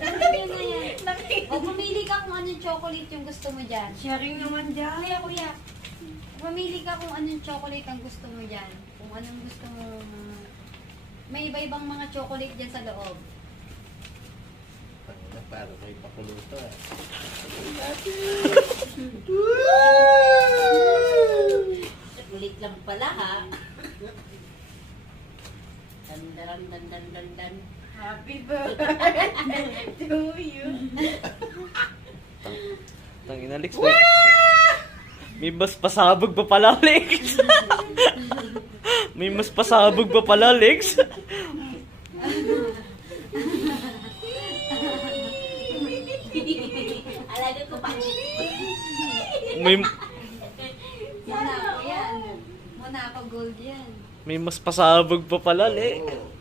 Yan na yan. O, pumili ka kung anong chocolate yung gusto mo dyan. Sharing naman dyan. Kuya. Mamili ka kung anong chocolate ang gusto mo dyan. Kung anong gusto mo. May iba-ibang mga chocolate dyan sa loob. Parang may pakuluto eh. Ulit lang pala ha. Dan. Happy birthday to you. Tangina, Lex. May mas pasabog pa pala, Lex. May mas pasabog pa pala, Lex. Alaga ko pa. May, Monaco yan. Monaco gold yan. may mas pasabog pa pala, Lex.